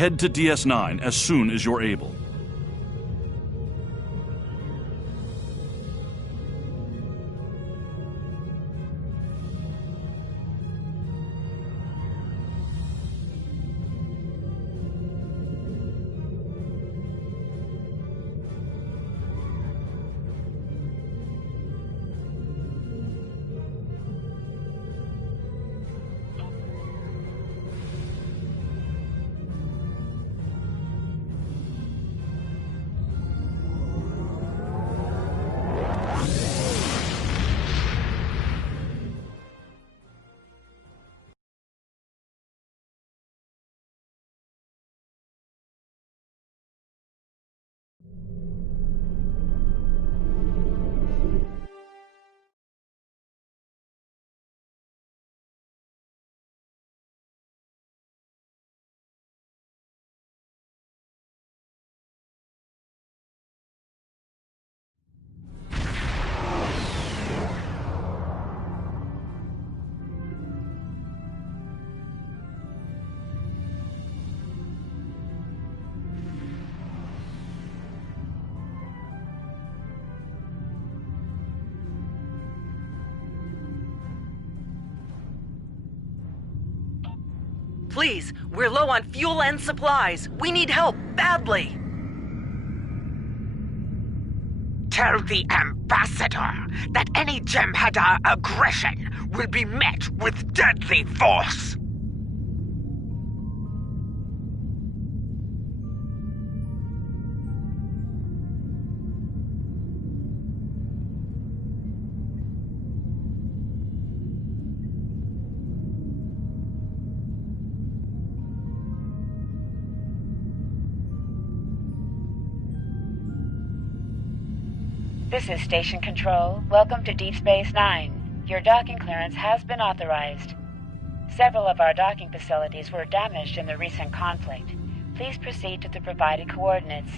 Head to DS9 as soon as you're able. Please, we're low on fuel and supplies. We need help, badly. Tell the Ambassador that any Jem'Hadar aggression will be met with deadly force. This is Station Control. Welcome to Deep Space Nine. Your docking clearance has been authorized. Several of our docking facilities were damaged in the recent conflict. Please proceed to the provided coordinates.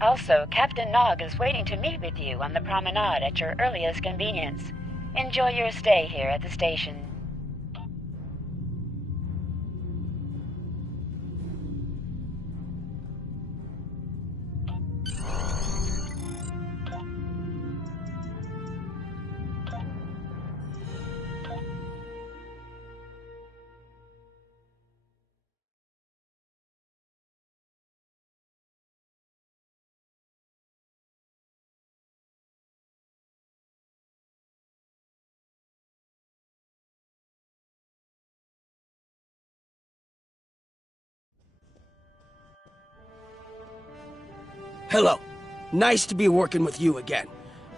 Also, Captain Nog is waiting to meet with you on the promenade at your earliest convenience. Enjoy your stay here at the station. Hello. Nice to be working with you again.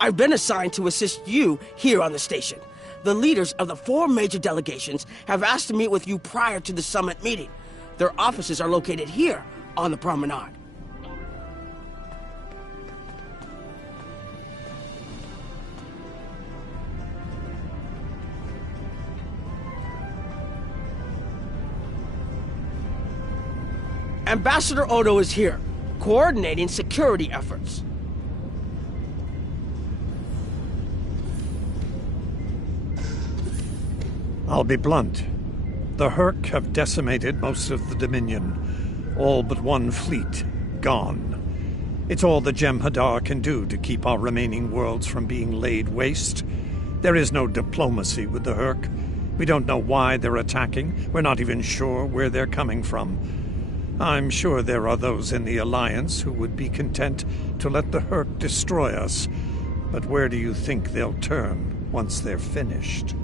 I've been assigned to assist you here on the station. The leaders of the 4 major delegations have asked to meet with you prior to the summit meeting. Their offices are located here on the promenade. Ambassador Odo is here, coordinating security efforts. I'll be blunt. The Herc have decimated most of the Dominion. All but one fleet gone. It's all the Jem'Hadar can do to keep our remaining worlds from being laid waste. There is no diplomacy with the Herc. We don't know why they're attacking. We're not even sure where they're coming from. I'm sure there are those in the Alliance who would be content to let the Herc destroy us. But where do you think they'll turn once they're finished?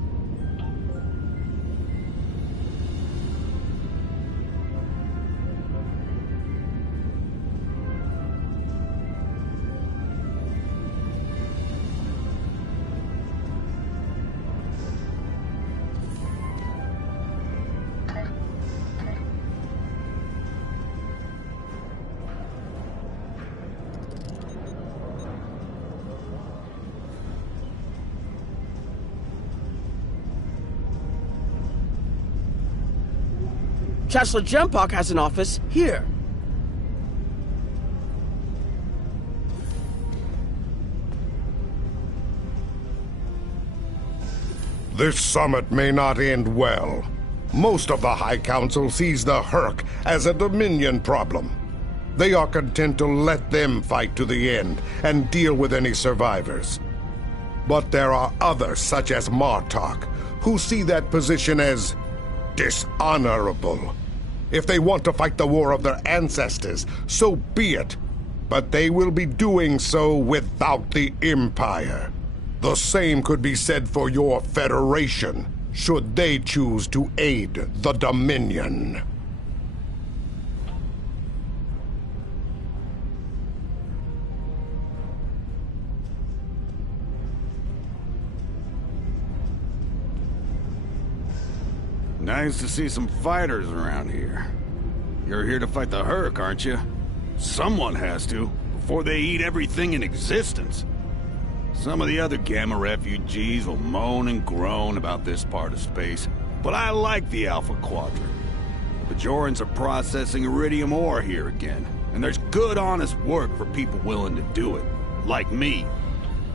Chancellor Jempok has an office here. This summit may not end well. Most of the High Council sees the Herc as a Dominion problem. They are content to let them fight to the end and deal with any survivors. But there are others, such as Martok, who see that position as dishonorable. If they want to fight the war of their ancestors, so be it. But they will be doing so without the Empire. The same could be said for your Federation, should they choose to aid the Dominion. Nice to see some fighters around here. You're here to fight the Herc, aren't you? Someone has to, before they eat everything in existence. Some of the other Gamma refugees will moan and groan about this part of space, but I like the Alpha Quadrant. The Bajorans are processing iridium ore here again, and there's good, honest work for people willing to do it, like me.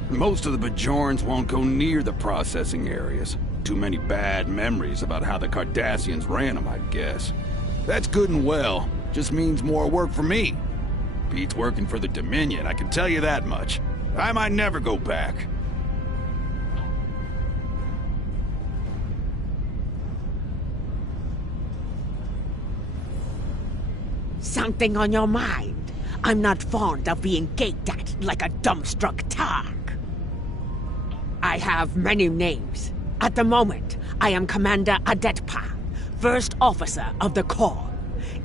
Most of the Bajorans won't go near the processing areas. Too many bad memories about how the Cardassians ran them, I guess. That's good and well, just means more work for me. Beats working for the Dominion, I can tell you that much. I might never go back. Something on your mind? I'm not fond of being gaped at like a dumbstruck targ. I have many names. At the moment, I am Commander Adetpa, First Officer of the Corps.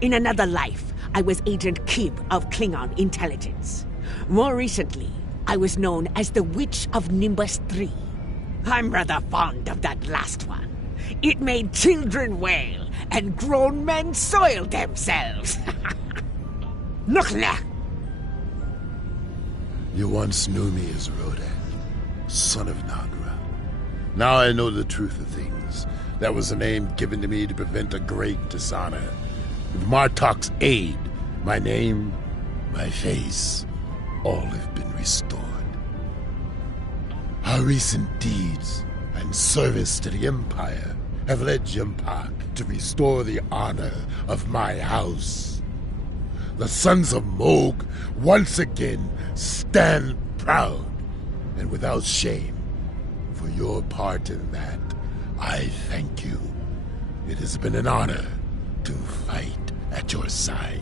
In another life, I was Agent Kib of Klingon Intelligence. More recently, I was known as the Witch of Nimbus 3. I'm rather fond of that last one. It made children wail and grown men soil themselves. Nukla! You once knew me as Rodan, son of Nagra. Now I know the truth of things. That was a name given to me to prevent a great dishonor. With Martok's aid, my name, my face, all have been restored. Our recent deeds and service to the Empire have led Jempak to restore the honor of my house. The sons of Moog once again stand proud and without shame. For your part in that, I thank you. It has been an honor to fight at your side.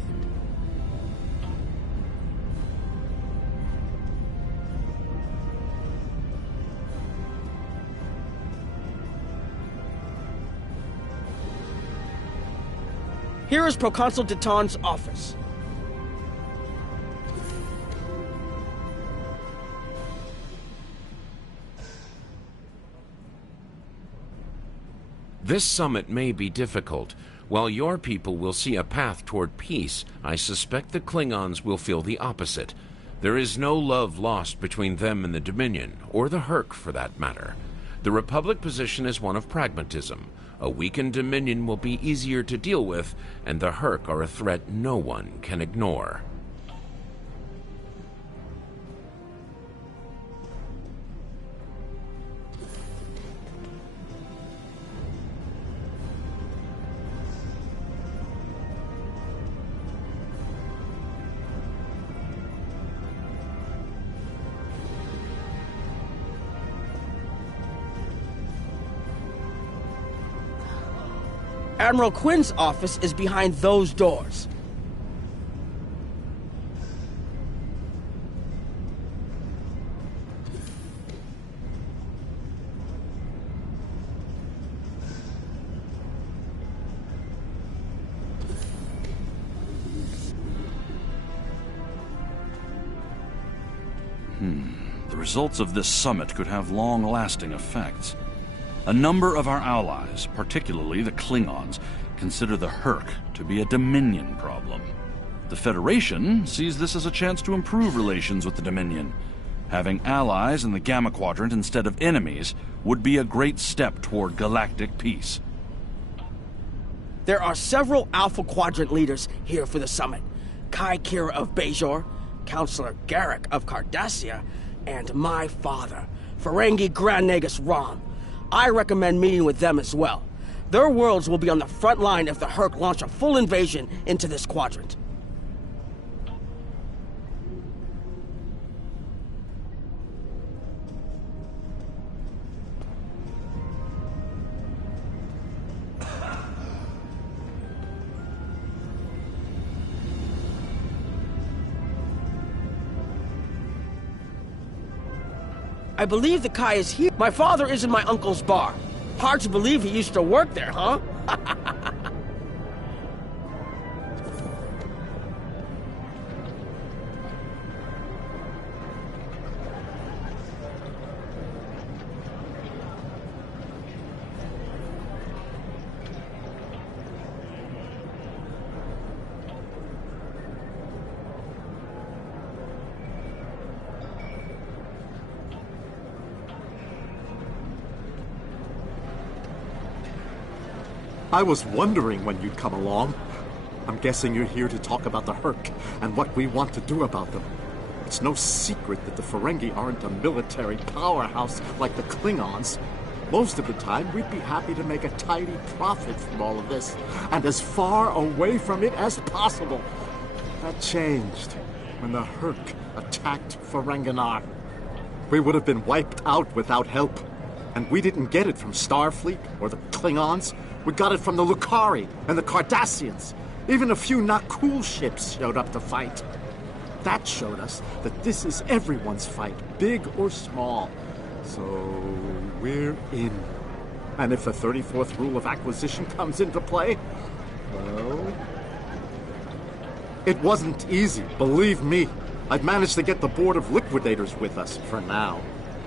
Here is Proconsul Deton's office. This summit may be difficult. While your people will see a path toward peace, I suspect the Klingons will feel the opposite. There is no love lost between them and the Dominion, or the Herc for that matter. The Republic position is one of pragmatism. A weakened Dominion will be easier to deal with, and the Herc are a threat no one can ignore. Admiral Quinn's office is behind those doors. The results of this summit could have long-lasting effects. A number of our allies, particularly the Klingons, consider the Herc to be a Dominion problem. The Federation sees this as a chance to improve relations with the Dominion. Having allies in the Gamma Quadrant instead of enemies would be a great step toward galactic peace. There are several Alpha Quadrant leaders here for the summit. Kai Kira of Bajor, Counselor Garrick of Cardassia, and my father, Ferengi Grand Nagus Rom. I recommend meeting with them as well. Their worlds will be on the front line if the Herc launch a full invasion into this quadrant. I believe the Kai is here. My father is in my uncle's bar. Hard to believe he used to work there, huh? I was wondering when you'd come along. I'm guessing you're here to talk about the Herc and what we want to do about them. It's no secret that the Ferengi aren't a military powerhouse like the Klingons. Most of the time, we'd be happy to make a tidy profit from all of this, and as far away from it as possible. That changed when the Herc attacked Ferenginar. We would have been wiped out without help, and we didn't get it from Starfleet or the Klingons. We got it from the Lucari and the Cardassians. Even a few not cool ships showed up to fight. That showed us that this is everyone's fight, big or small. So we're in. And if the 34th rule of acquisition comes into play, well, it wasn't easy, believe me. I've managed to get the Board of Liquidators with us for now.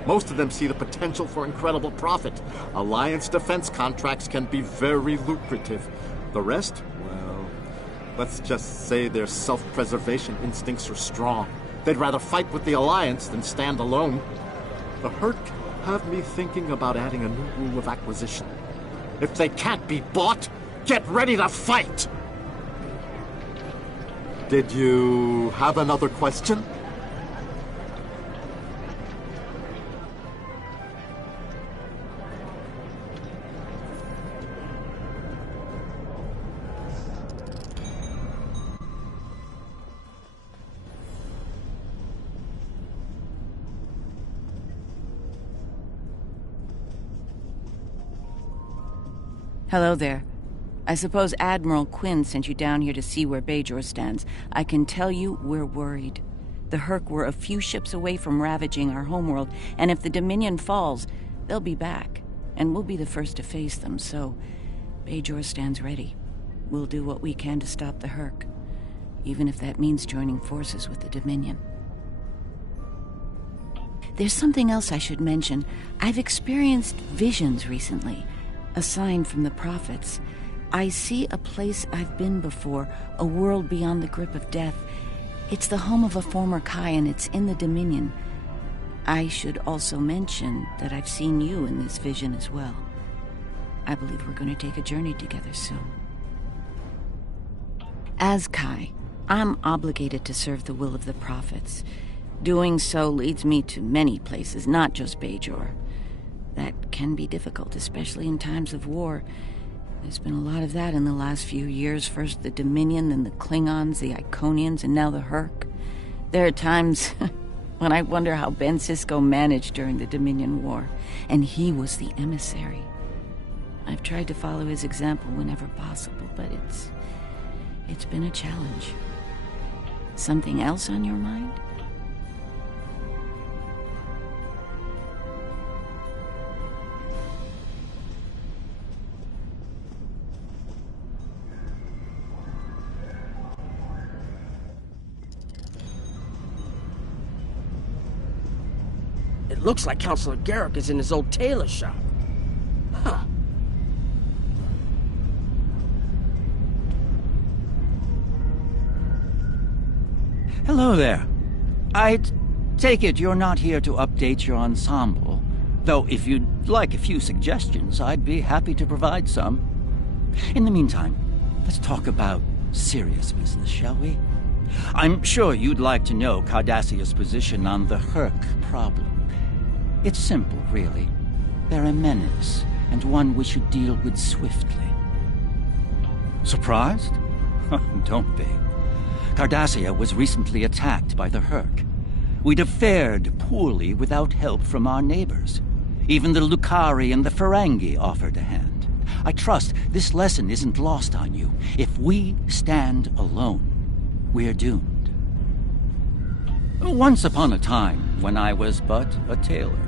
Most of them see the potential for incredible profit. Alliance defense contracts can be very lucrative. The rest, well, let's just say their self-preservation instincts are strong. They'd rather fight with the Alliance than stand alone. The Herc have me thinking about adding a new rule of acquisition. If they can't be bought, get ready to fight! Did you have another question? Hello there. I suppose Admiral Quinn sent you down here to see where Bajor stands. I can tell you we're worried. The Herc were a few ships away from ravaging our homeworld, and if the Dominion falls, they'll be back, and we'll be the first to face them, so Bajor stands ready. We'll do what we can to stop the Herc, even if that means joining forces with the Dominion. There's something else I should mention. I've experienced visions recently. A sign from the prophets. I see a place I've been before, a world beyond the grip of death. It's the home of a former Kai, and it's in the Dominion. I should also mention that I've seen you in this vision as well. I believe we're going to take a journey together soon. As Kai, I'm obligated to serve the will of the prophets. Doing so leads me to many places, not just Bajor. That can be difficult, especially in times of war. There's been a lot of that in the last few years. First the Dominion, then the Klingons, the Iconians, and now the Herc. There are times when I wonder how Ben Sisko managed during the Dominion War. And he was the emissary. I've tried to follow his example whenever possible, but it's been a challenge. Something else on your mind? It looks like Counselor Garrick is in his old tailor shop. Huh. Hello there. I take it you're not here to update your ensemble. Though if you'd like a few suggestions, I'd be happy to provide some. In the meantime, let's talk about serious business, shall we? I'm sure you'd like to know Cardassia's position on the Herc problem. It's simple, really. They're a menace, and one we should deal with swiftly. Surprised? Don't be. Cardassia was recently attacked by the Herc. We'd have fared poorly without help from our neighbors. Even the Lucari and the Ferengi offered a hand. I trust this lesson isn't lost on you. If we stand alone, we're doomed. Once upon a time, when I was but a tailor.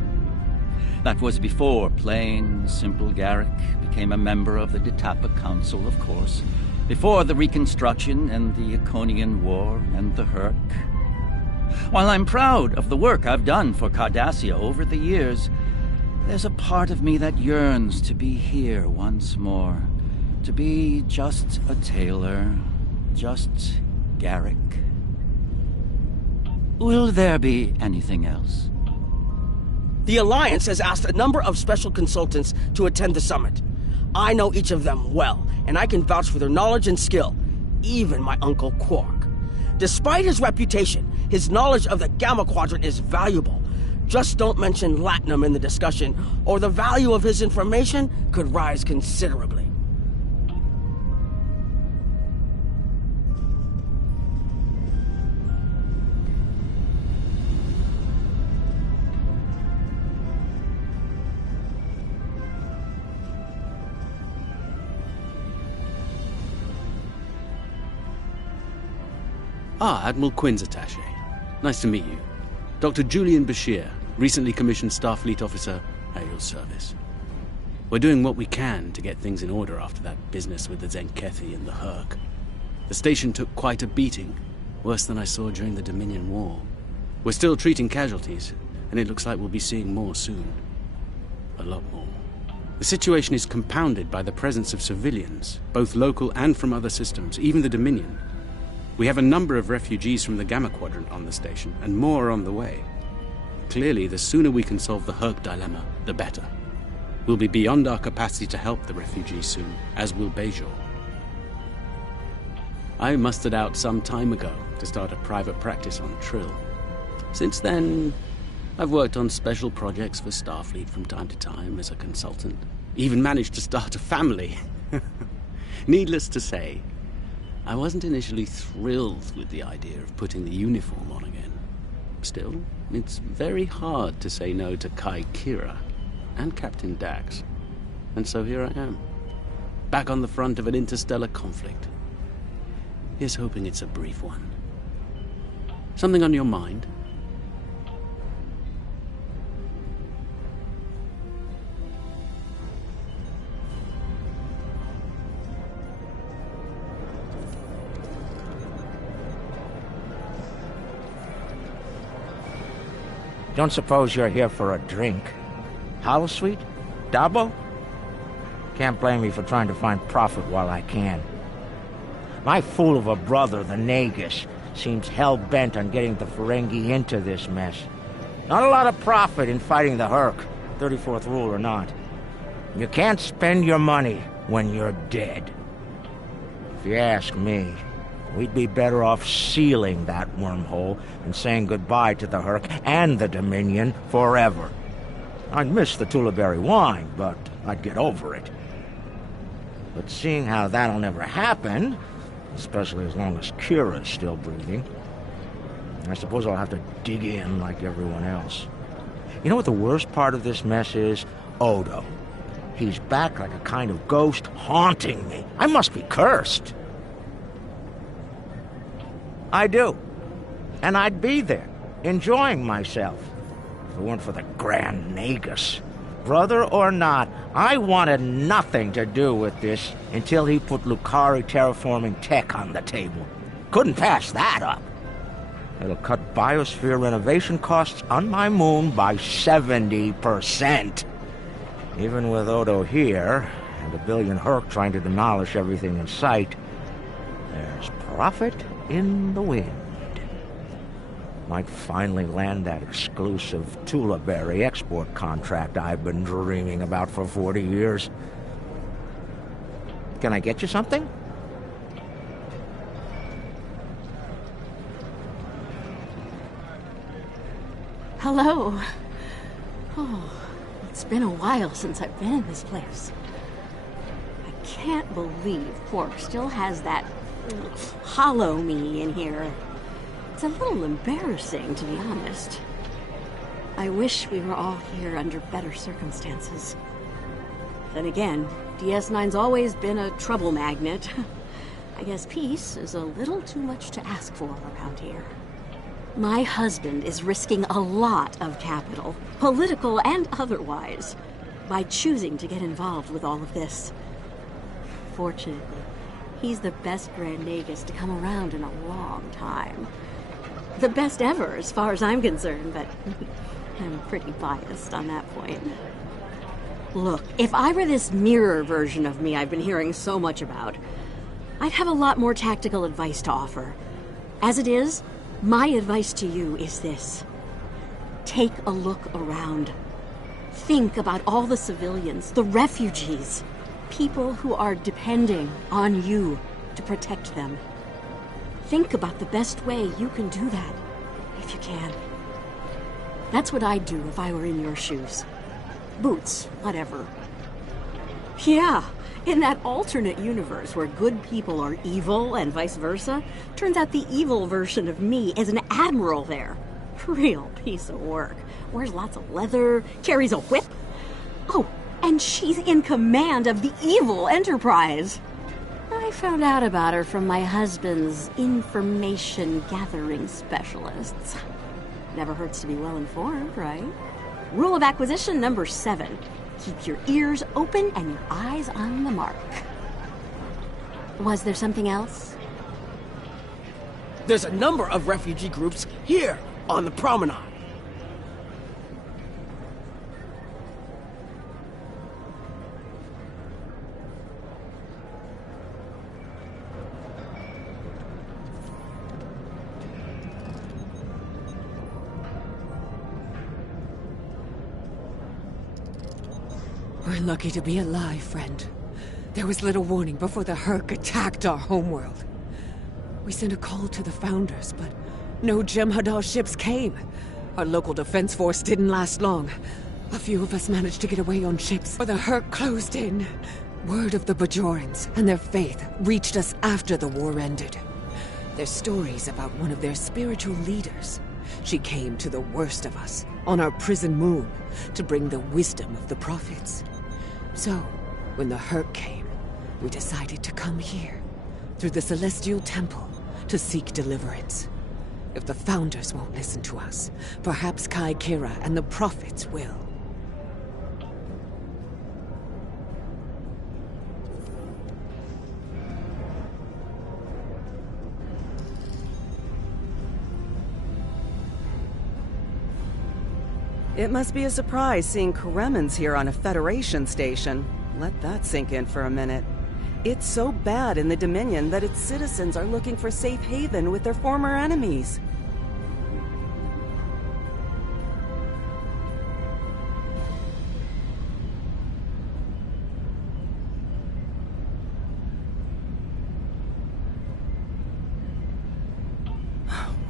That was before plain, simple Garrick became a member of the Detapa Council, of course. Before the Reconstruction and the Iconian War and the Herc. While I'm proud of the work I've done for Cardassia over the years, there's a part of me that yearns to be here once more. To be just a tailor, just Garrick. Will there be anything else? The Alliance has asked a number of special consultants to attend the summit. I know each of them well, and I can vouch for their knowledge and skill, even my Uncle Quark. Despite his reputation, his knowledge of the Gamma Quadrant is valuable. Just don't mention Latinum in the discussion, or the value of his information could rise considerably. Ah, Admiral Quinn's attaché. Nice to meet you. Dr. Julian Bashir, recently commissioned Starfleet officer at your service. We're doing what we can to get things in order after that business with the Zenkethi and the Herc. The station took quite a beating, worse than I saw during the Dominion War. We're still treating casualties, and it looks like we'll be seeing more soon. A lot more. The situation is compounded by the presence of civilians, both local and from other systems, even the Dominion. We have a number of refugees from the Gamma Quadrant on the station, and more are on the way. Clearly, the sooner we can solve the Herc dilemma, the better. We'll be beyond our capacity to help the refugees soon, as will Bajor. I mustered out some time ago to start a private practice on Trill. Since then, I've worked on special projects for Starfleet from time to time as a consultant. Even managed to start a family. Needless to say, I wasn't initially thrilled with the idea of putting the uniform on again. Still, it's very hard to say no to Kai Kira and Captain Dax. And so here I am, back on the front of an interstellar conflict. Here's hoping it's a brief one. Something on your mind? Don't suppose you're here for a drink? Holosuite? Dabo? Can't blame me for trying to find profit while I can. My fool of a brother, the Nagus, seems hell-bent on getting the Ferengi into this mess. Not a lot of profit in fighting the Herc, 34th rule or not. You can't spend your money when you're dead. If you ask me, we'd be better off sealing that wormhole and saying goodbye to the Herc and the Dominion forever. I'd miss the Tulaberry wine, but I'd get over it. But seeing how that'll never happen, especially as long as Kira's still breathing, I suppose I'll have to dig in like everyone else. You know what the worst part of this mess is? Odo. He's back like a kind of ghost haunting me. I must be cursed. I do. And I'd be there, enjoying myself, if it weren't for the Grand Nagus. Brother or not, I wanted nothing to do with this until he put Lucari terraforming tech on the table. Couldn't pass that up. It'll cut biosphere renovation costs on my moon by 70%. Even with Odo here, and a billion Herc trying to demolish everything in sight, there's profit in the wind. Might finally land that exclusive Tulaberry export contract I've been dreaming about for 40 years. Can I get you something? Hello. Oh, It's been a while since I've been in this place. I can't believe Quark still has that hollow me in here. It's a little embarrassing, to be honest. I wish we were all here under better circumstances. Then again, DS9's always been a trouble magnet. I guess peace is a little too much to ask for around here. My husband is risking a lot of capital, political and otherwise, by choosing to get involved with all of this. Fortunately, he's the best Grand Nagus to come around in a long time. The best ever, as far as I'm concerned, but I'm pretty biased on that point. Look, if I were this mirror version of me I've been hearing so much about, I'd have a lot more tactical advice to offer. As it is, my advice to you is this. Take a look around. Think about all the civilians, the refugees, people who are depending on you to protect them. Think about the best way you can do that, if you can. That's what I'd do if I were in your shoes. Boots, whatever. Yeah, in that alternate universe where good people are evil and vice versa, turns out the evil version of me is an admiral there. Real piece of work. Wears lots of leather, carries a whip. Oh, and she's in command of the evil Enterprise. I found out about her from my husband's information gathering specialists. Never hurts to be well informed, right? Rule of acquisition number 7. Keep your ears open and your eyes on the mark. Was there something else? There's a number of refugee groups here on the promenade. We're lucky to be alive, friend. There was little warning before the Herc attacked our homeworld. We sent a call to the Founders, but no Jem'Hadar ships came. Our local defense force didn't last long. A few of us managed to get away on ships, but the Herc closed in. Word of the Bajorans and their faith reached us after the war ended. There's stories about one of their spiritual leaders. She came to the worst of us, on our prison moon, to bring the wisdom of the prophets. So, when the Herc came, we decided to come here, through the Celestial Temple, to seek deliverance. If the Founders won't listen to us, perhaps Kai Kira and the prophets will. It must be a surprise seeing Koremans here on a Federation station. Let that sink in for a minute. It's so bad in the Dominion that its citizens are looking for safe haven with their former enemies.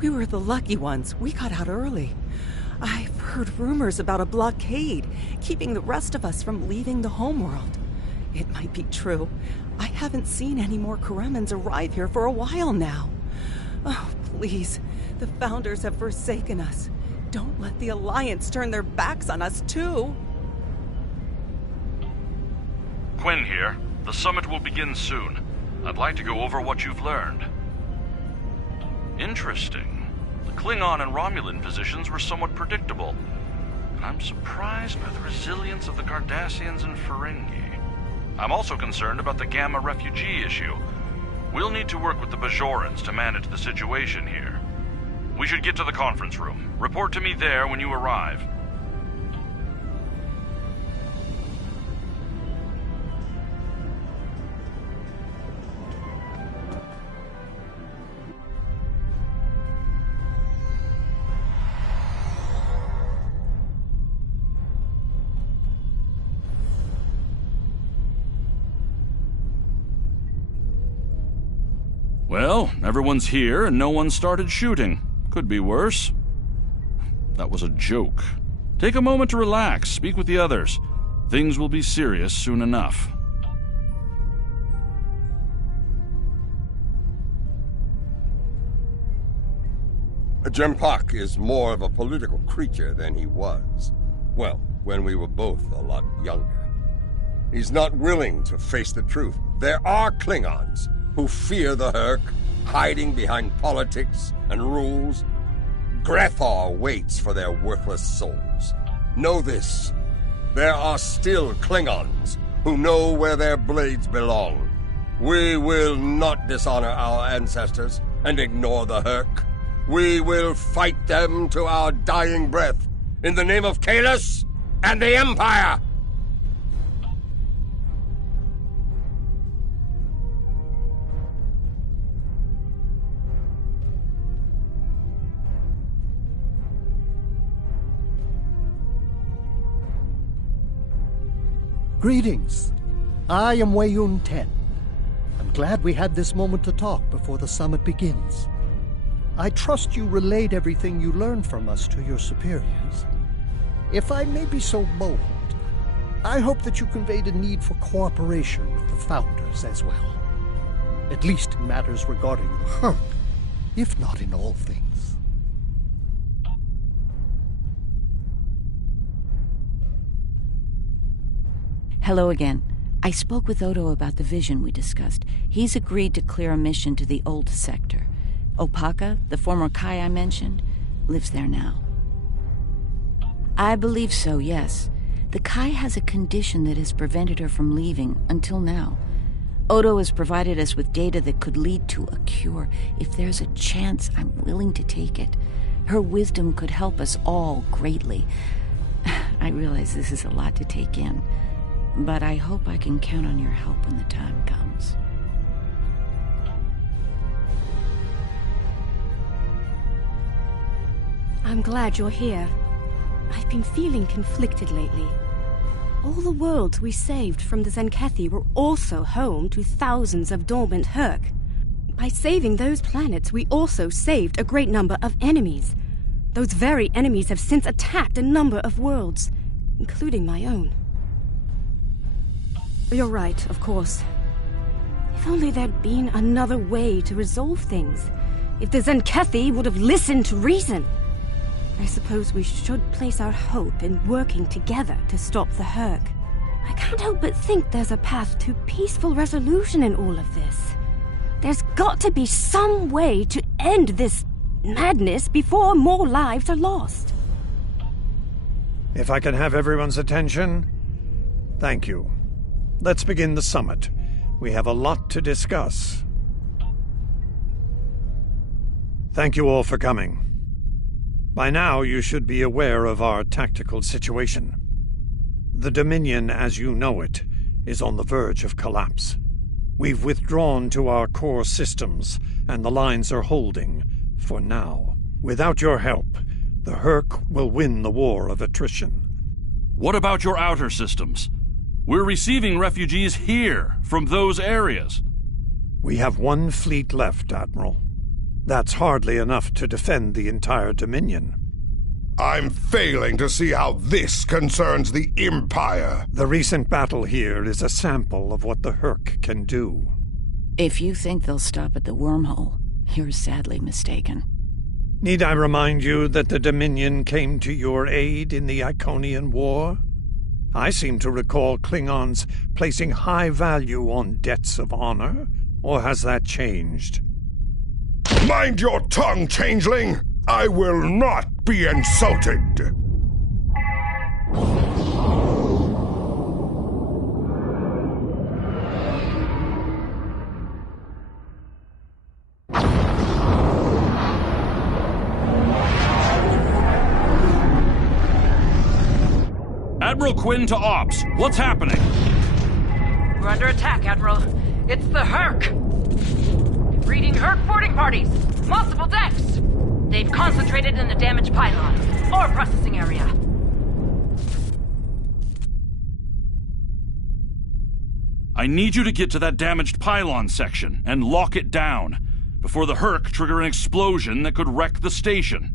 We were the lucky ones. We got out early. I've heard rumors about a blockade, keeping the rest of us from leaving the homeworld. It might be true. I haven't seen any more Koremans arrive here for a while now. Oh, please. The Founders have forsaken us. Don't let the Alliance turn their backs on us, too. Quinn here. The summit will begin soon. I'd like to go over what you've learned. Interesting. Klingon and Romulan positions were somewhat predictable, and I'm surprised by the resilience of the Cardassians and Ferengi. I'm also concerned about the Gamma refugee issue. We'll need to work with the Bajorans to manage the situation here. We should get to the conference room. Report to me there when you arrive. Well, everyone's here and no one started shooting. Could be worse. That was a joke. Take a moment to relax, speak with the others. Things will be serious soon enough. Jempak is more of a political creature than he was. Well, when we were both a lot younger. He's not willing to face the truth. There are Klingons who fear the Hurk, hiding behind politics and rules. Grethar waits for their worthless souls. Know this. There are still Klingons who know where their blades belong. We will not dishonor our ancestors and ignore the Hurk. We will fight them to our dying breath in the name of Kahless and the Empire! Greetings. I am Weiyun Ten. I'm glad we had this moment to talk before the summit begins. I trust you relayed everything you learned from us to your superiors. If I may be so bold, I hope that you conveyed a need for cooperation with the Founders as well. At least in matters regarding the Hurk, if not in all things. Hello again. I spoke with Odo about the vision we discussed. He's agreed to clear a mission to the old sector. Opaka, the former Kai I mentioned, lives there now. I believe so, yes. The Kai has a condition that has prevented her from leaving until now. Odo has provided us with data that could lead to a cure. If there's a chance, I'm willing to take it. Her wisdom could help us all greatly. I realize this is a lot to take in, but I hope I can count on your help when the time comes. I'm glad you're here. I've been feeling conflicted lately. All the worlds we saved from the Zenkethi were also home to thousands of dormant Hurk. By saving those planets, we also saved a great number of enemies. Those very enemies have since attacked a number of worlds, including my own. You're right, of course. If only there'd been another way to resolve things. If the Zenkethi would have listened to reason. I suppose we should place our hope in working together to stop the Hurk. I can't help but think there's a path to peaceful resolution in all of this. There's got to be some way to end this madness before more lives are lost. If I can have everyone's attention, thank you. Let's begin the summit. We have a lot to discuss. Thank you all for coming. By now, you should be aware of our tactical situation. The Dominion, as you know it, is on the verge of collapse. We've withdrawn to our core systems, and the lines are holding, for now. Without your help, the Hurk will win the war of attrition. What about your outer systems? We're receiving refugees here, from those areas. We have one fleet left, Admiral. That's hardly enough to defend the entire Dominion. I'm failing to see how this concerns the Empire. The recent battle here is a sample of what the Hurk can do. If you think they'll stop at the wormhole, you're sadly mistaken. Need I remind you that the Dominion came to your aid in the Iconian War? I seem to recall Klingons placing high value on debts of honor, or has that changed? Mind your tongue, changeling! I will not be insulted! Admiral Quinn to Ops. What's happening? We're under attack, Admiral. It's the Hurk! Reading Hurk boarding parties! Multiple decks! They've concentrated in the damaged pylon. Ore processing area. I need you to get to that damaged pylon section and lock it down before the Hurk trigger an explosion that could wreck the station.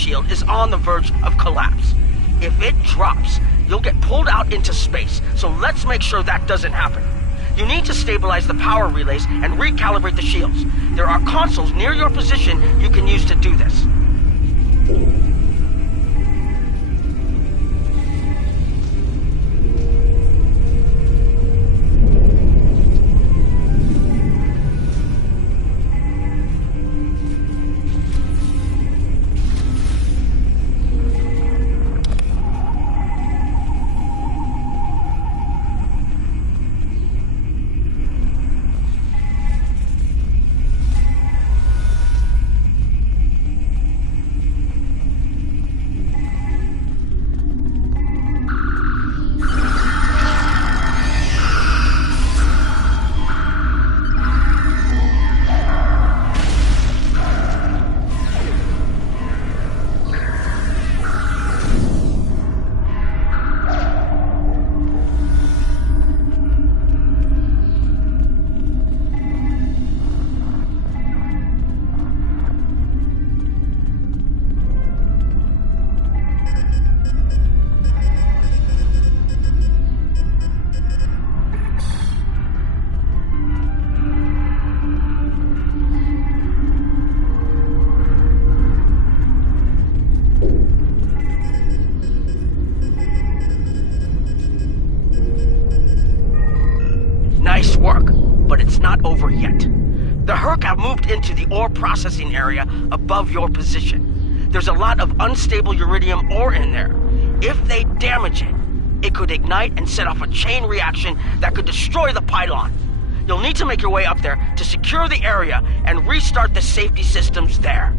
shield is on the verge of collapse. If it drops, you'll get pulled out into space, so let's make sure that doesn't happen. You need to stabilize the power relays and recalibrate the shields. There are consoles near your position you can use to do this. Nice work, but it's not over yet. The Herc have moved into the ore processing area above your position. There's a lot of unstable uridium ore in there. If they damage it, it could ignite and set off a chain reaction that could destroy the pylon. You'll need to make your way up there to secure the area and restart the safety systems there.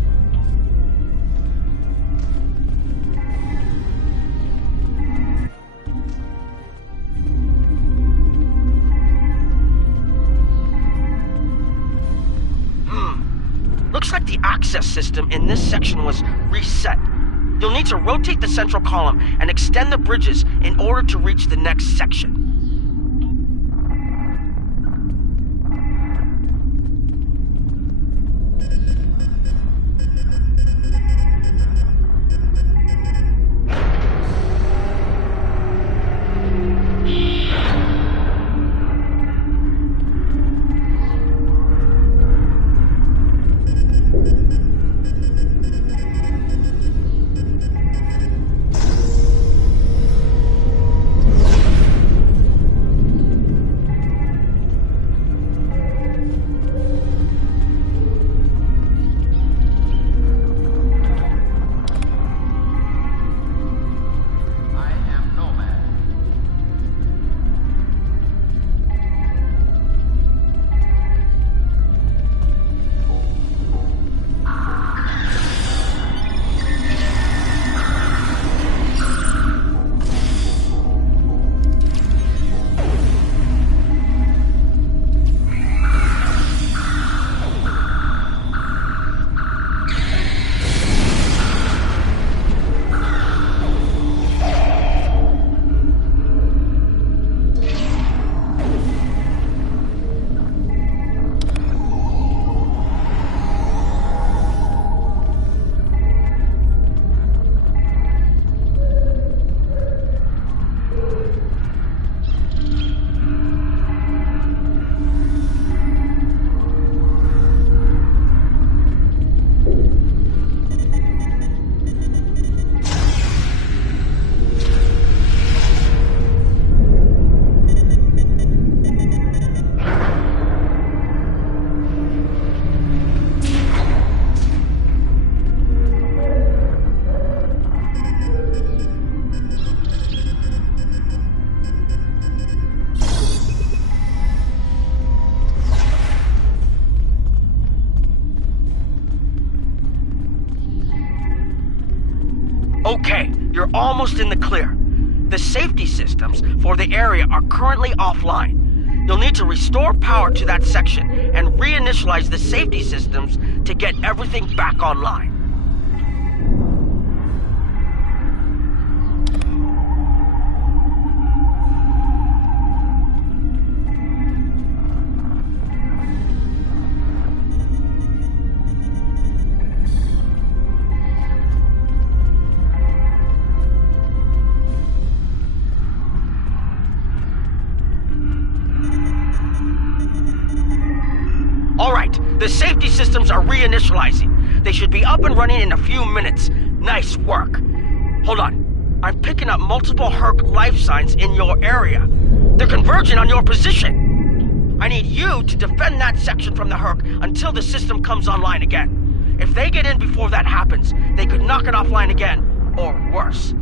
Looks like the access system in this section was reset. You'll need to rotate the central column and extend the bridges in order to reach the next section. Okay, you're almost in the clear. The safety systems for the area are currently offline. You'll need to restore power to that section and reinitialize the safety systems to get everything back online. The safety systems are reinitializing. They should be up and running in a few minutes. Nice work. Hold on. I'm picking up multiple Herc life signs in your area. They're converging on your position. I need you to defend that section from the Herc until the system comes online again. If they get in before that happens, they could knock it offline again, or worse.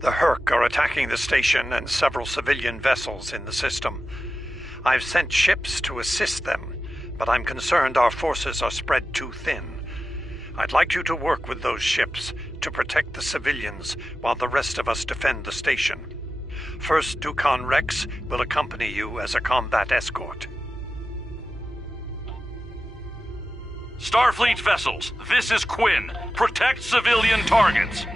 The Herc are attacking the station and several civilian vessels in the system. I've sent ships to assist them, but I'm concerned our forces are spread too thin. I'd like you to work with those ships to protect the civilians while the rest of us defend the station. First Dukan Rex will accompany you as a combat escort. Starfleet vessels, this is Quinn. Protect civilian targets.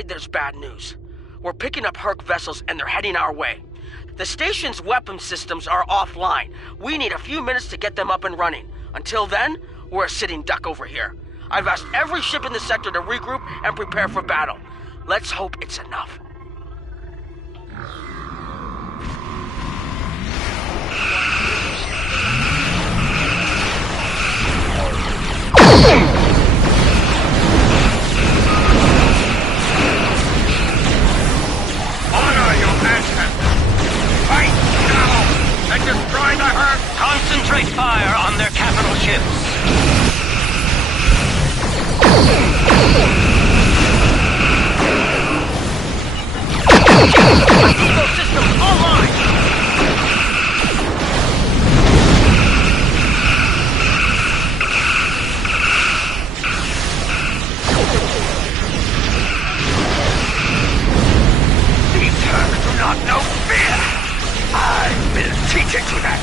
afraid there's bad news. We're picking up Herc vessels and they're heading our way. The station's weapon systems are offline. We need a few minutes to get them up and running. Until then, we're a sitting duck over here. I've asked every ship in the sector to regroup and prepare for battle. Let's hope it's enough. Honor your ancestors! Fight now! And destroy the herd! Concentrate fire on their capital ships! Ecosystems online! These herds do not know fear! I will teach it to them!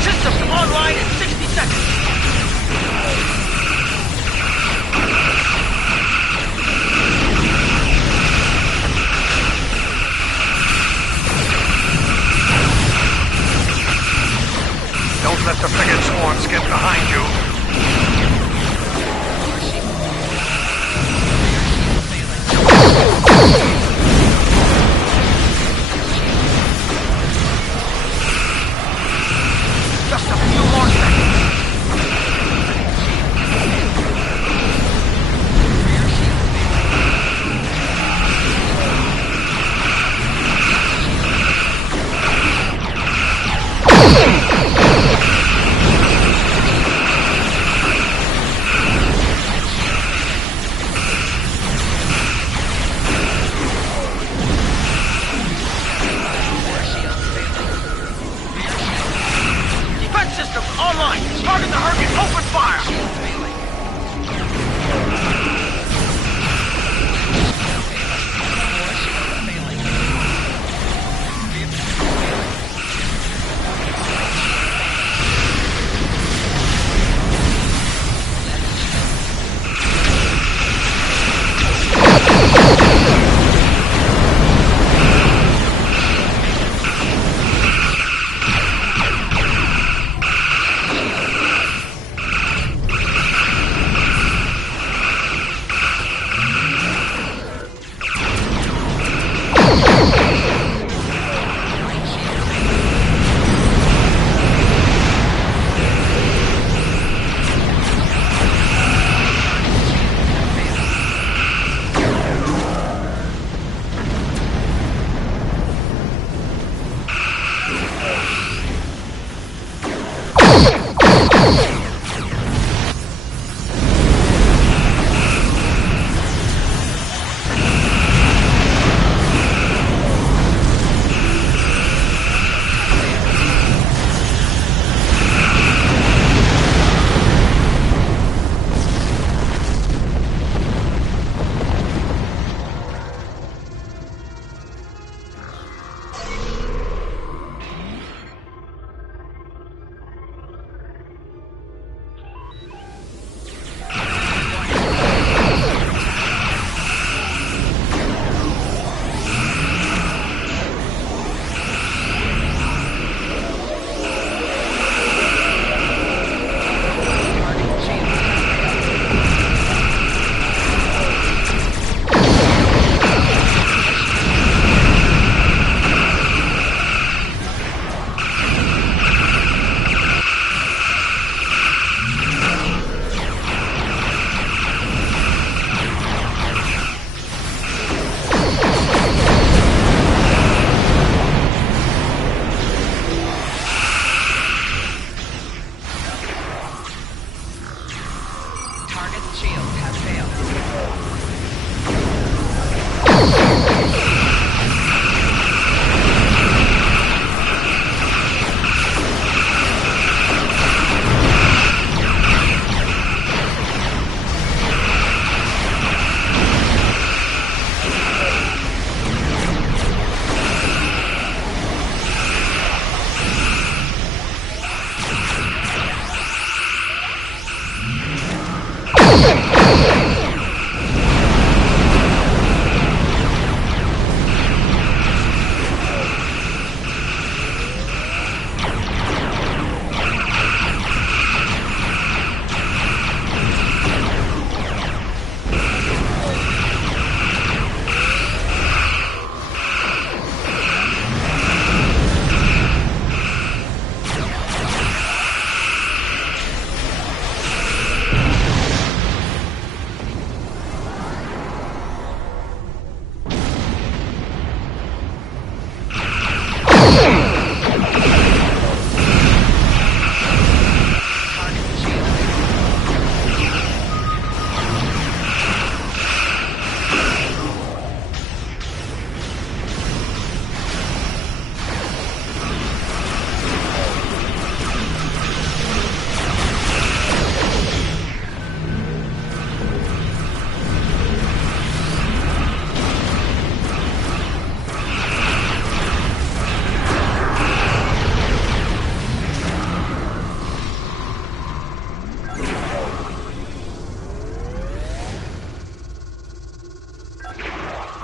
Systems online in 60 seconds! Don't let the frigate swarms get behind you. Just a few more seconds. Defense systems online! Target the Hurricane, open fire!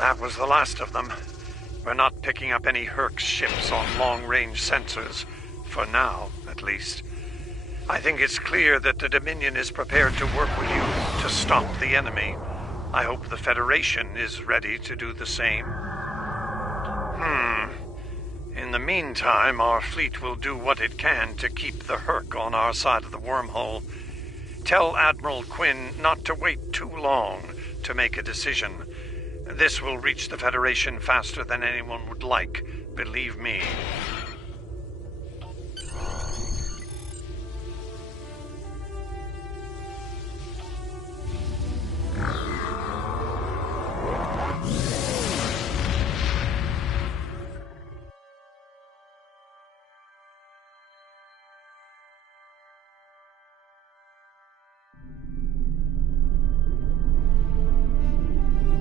That was the last of them. We're not picking up any Herc ships on long-range sensors. For now, at least. I think it's clear that the Dominion is prepared to work with you to stop the enemy. I hope the Federation is ready to do the same. In the meantime, our fleet will do what it can to keep the Herc on our side of the wormhole. Tell Admiral Quinn not to wait too long to make a decision. This will reach the Federation faster than anyone would like, believe me.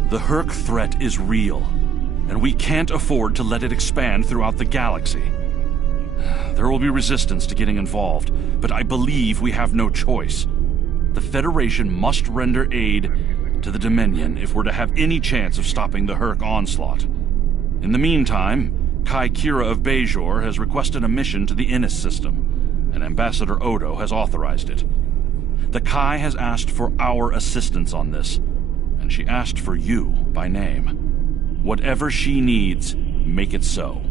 The Herc threat is real, and we can't afford to let it expand throughout the galaxy. There will be resistance to getting involved, but I believe we have no choice. The Federation must render aid to the Dominion if we're to have any chance of stopping the Herc onslaught. In the meantime, Kai Kira of Bajor has requested a mission to the Innis system, and Ambassador Odo has authorized it. The Kai has asked for our assistance on this, and she asked for you by name. Whatever she needs, make it so.